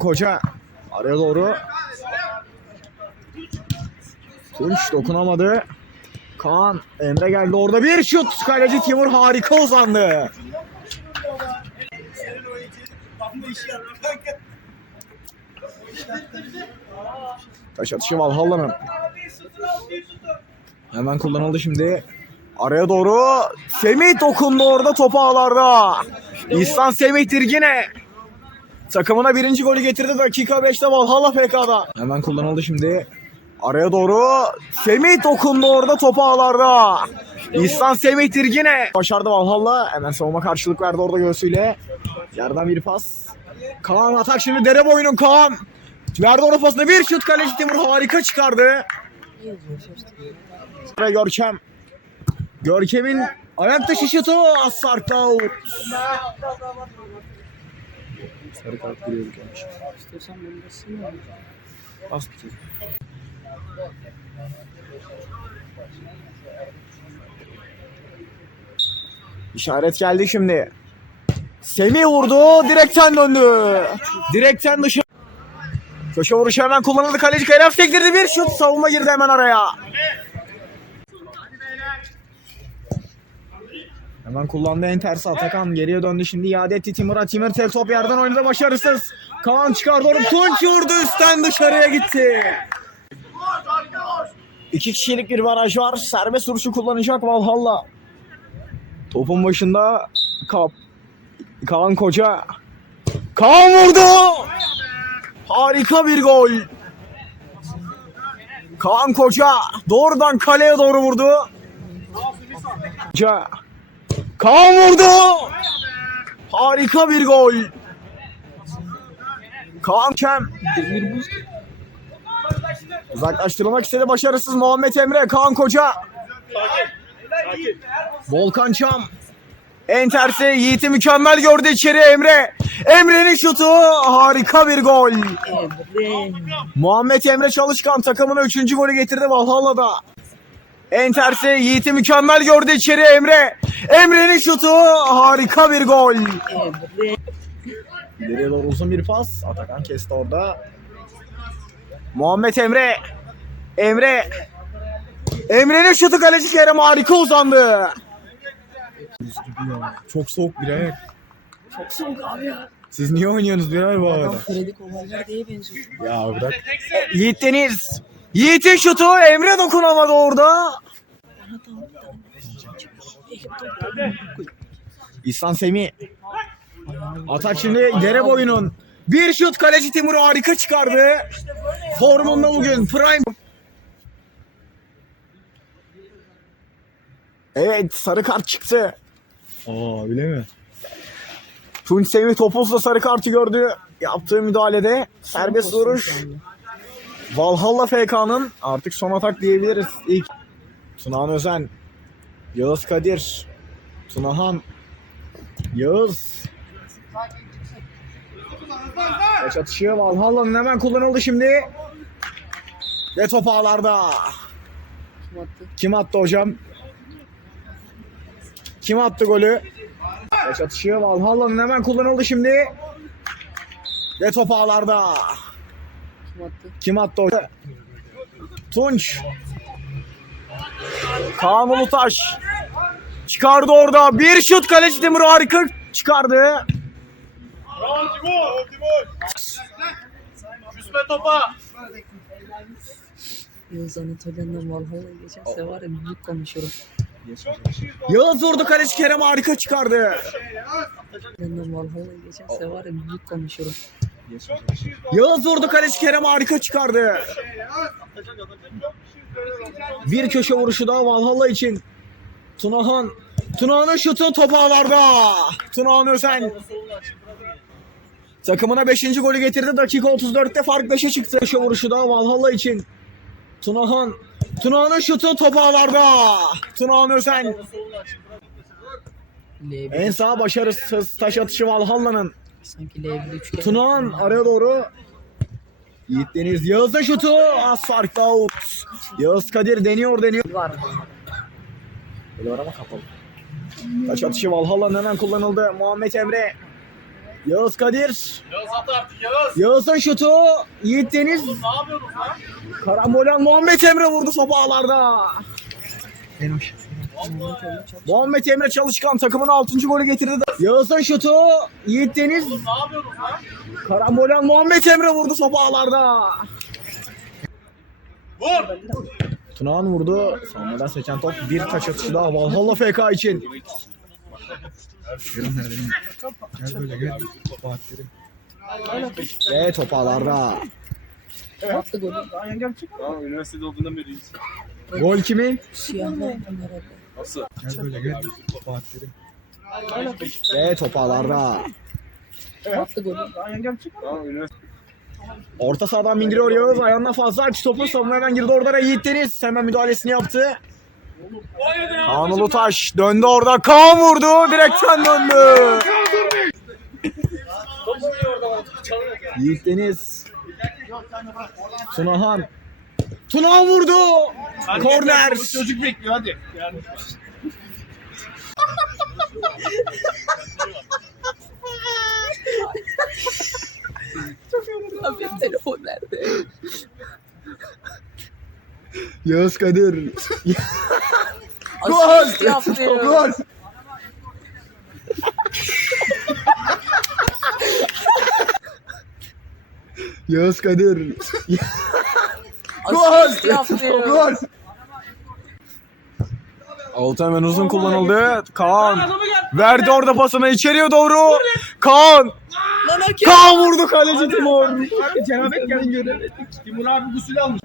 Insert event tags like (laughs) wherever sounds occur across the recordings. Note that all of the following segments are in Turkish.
Koca araya doğru. Tunç dokunamadı. Kaan Emre geldi orada bir şut. Kaleci Timur harika uzandı. Taş atışı Valhalla'nın. Hemen kullanıldı şimdi. Araya doğru Semih dokundu orada topu ağlarda. İhsan Semih'tir yine. Takımına birinci golü getirdi dakika 5'te Valhalla PK'da. Hemen kullanıldı şimdi. Araya doğru Semih dokundu orada topu ağlarda. İhsan Semih'tir yine. Başardı Valhalla. Hemen savunma karşılık verdi orada göğsüyle. Yerden bir pas. Kaan atak şimdi dere boyunun Kaan. Verdi orada pasını bir şut kaleci Timur harika çıkardı. Ve Görkem. Görkem'in ayak dışı şutu out. Sarı kart giriyor gelmiş. İstiyorsan bunu da silme. Bas bir kere. İşaret geldi şimdi. Semih vurdu, direkten döndü. Direkten dışı. Köşe vuruşu hemen kullanıldı. Kaleci Kayraf sektirdi bir şut. Savunma girdi hemen araya. Hemen kullandı en tersi Atakan geriye döndü şimdi iade etti Timur'a Timur tek top yerden oynadı. Başarısız. Kaan çıkardı onu Tunç vurdu. Üstten dışarıya gitti. İki kişilik bir baraj var. Serbest vuruşu kullanacak Valhalla. Topun başında Kap Kaan Koca. Kaan vurdu. Harika bir gol. Kaan Koca doğrudan kaleye doğru vurdu. Koca Kaan vurdu. Harika bir gol. Kaan Kem. Uzaklaştırılmak istedi başarısız Muhammed Emre. Kaan Koca. Volkan Çam. En tersi Yiğit'i mükemmel gördü içeri Emre. Emre'nin şutu harika bir gol. Emre. Muhammed Emre Çalışkan takımına 3. golü getirdi Valhalla'da. En tersi Yiğit'i mükemmel gördü içeri Emre. Emre'nin şutu harika bir gol. İleriye doğru uzun bir pas. Atakan kesti orada. Muhammed Emre. Emre. Emre'nin şutu kaleci Kerem harika uzandı. Çok soğuk bir ayak. Çok soğuk abi ya. Siz niye oynuyorsunuz bir ay bu arada? Adam diye benziyor. Ya bırak. Yiğit Deniz. Yiğit'in şutu Emre dokunamadı orada. İhsan Semih. Atak şimdi dere boyunun. Bir şut kaleci Timur harika çıkardı. Formunda bugün prime. Evet sarı kart çıktı. Aa öyle mi? Tunç Semih topuzla sarı kartı gördü. Yaptığı müdahalede serbest vuruş. Valhalla FK'nın artık son atak diyebiliriz. İlk Tunahan Özen, Yağız Kadir, Tunahan, Yağız. Kaç atışı Valhalla'nın hemen kullanıldı şimdi. Ve top ağlarda. Kim attı? Kim attı hocam? Kim attı golü? Kaç atışı Valhalla'nın hemen kullanıldı şimdi. Ve top ağlarda. Kim attı? Kim attı hocam? Tunç. Kaan Ulutaş. Çıkardı orada. Bir şut kaleci Timur harika çıkardı. Bravo Timur! Timur! Küsme topa! Yıldız Anatolia'ndan Valhalla geçerse var ya büyük konuşurum. Yağız vurdu kaleci Kerem harika çıkardı. Yanından Valhalla geçerse var ya büyük konuşurum. Yağız vurdu kaleci Kerem harika çıkardı. Bir köşe vuruşu daha Valhalla için. Tunahan. Tunahan'ın şutu top ağlarda. Tunahan Özen. Takımına 5. golü getirdi. Dakika 34'te fark 5'e çıktı. Köşe vuruşu daha Valhalla için. Tunahan. Tunahan'ın şutu top ağlarda. Tunahan Özen. L1 En sağ başarısız taş atışı Valhalla'nın. Sanki L1 üçgen. Tunahan araya doğru. Yiğit Deniz Yağız'da şutu. Az farklı out. Yağız Kadir deniyor deniyor. var. Böyle var ama kapalı. Taç atışı Valhalla'nın hemen kullanıldı. Muhammed Emre. Yağız Kadir. Yağız at artık Yağız. Yağız'ın şutu. Yiğit Deniz. Ne yapıyorsunuz lan? Karambolan Muhammed Emre vurdu topu ağlarda. Muhammed Emre çalışkan takımın 6. golü getirdi. Yağız'ın şutu. Yiğit Deniz. Karambolan Muhammed Emre vurdu ağlarda. Vur. Tunağan vurdu. Sonradan seçen top bir taç atışı daha Valhalla FK için. Ve top ağlarda. Attı golü. Tamam üniversitede olduğundan beri iyisin. Gol Nasıl? Ve top ağlarda. Attı golü. Tamam üniversite. Orta sahadan bindiriyor Yağız. Ayağına fazla açtı topu. Savunma hemen girdi orada. Yiğit Deniz hemen müdahalesini yaptı. Kaan Ulutaş döndü orada. Kaan vurdu. Direkten döndü. Yiğit Deniz. Tunahan. Tunahan vurdu. Korner. Çocuk bekliyor hadi. Yani. Abi telefon nerede? Yağız Kadir. Yaptı. Gol. Yağız Kadir. Asist yaptı. (laughs) Gol. Altı hemen uzun kullanıldı. Kaan verdi orada pasını içeriye doğru. Kaan. Kaan vurdu kaleci Timur. Cenabet gelin görev. Timur abi gusül almış.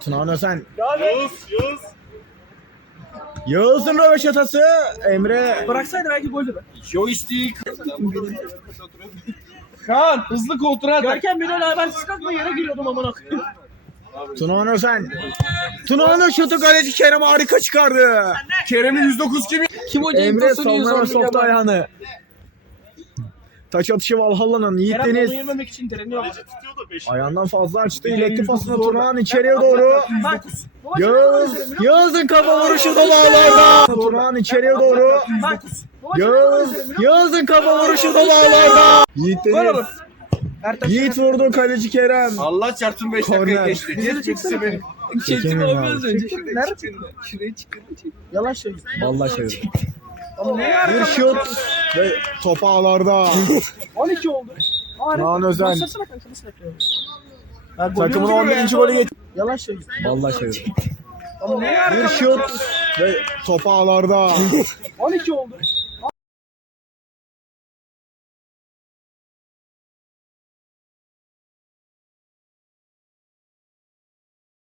Tunahan Özen. Yağız. Yağız. Yağız'ın röveşatası. Emre. Bıraksaydı belki gol de. Joystick. Kaan hızlı kontrol et. Görkem bir öyle ben sıkakla yere giriyordum amına koyayım. Tunahan Özen. Tunahan'ın şutu kaleci Kerem harika çıkardı. Kerem'in 109 kimi? Kim o Emre savunmaya soktu ayağını. Taç atışı Valhalla'nın Yiğit Kerem Deniz. onu yememek için direniyor. Ayağından fazla açtı. İlekti pasını Tunahan içeriye doğru. Bak. Yağız. Yağız'ın kafa vuruşu da bağlarda. Tunahan içeriye doğru. Bak. Yağız. Yağız'ın kafa vuruşu da bağlarda. Yiğit. Deniz. Yiğit vurdu kaleci Kerem. Allah çarpsın 5 Korner. dakika geçti. Geç geçse benim. Çekemiyorum abi. Nerede? Yalan söylüyor. Vallahi şey. Ama ne Bir şut ve top ağlarda. (laughs) 12 oldu. Harika. Kaan Özen. Başlasana kanka nasıl yapıyorum? Takımın 11. golü getirdi. Yalan söylüyor. Vallahi şey. Bir şut ve top ağlarda. (laughs) 12 oldu.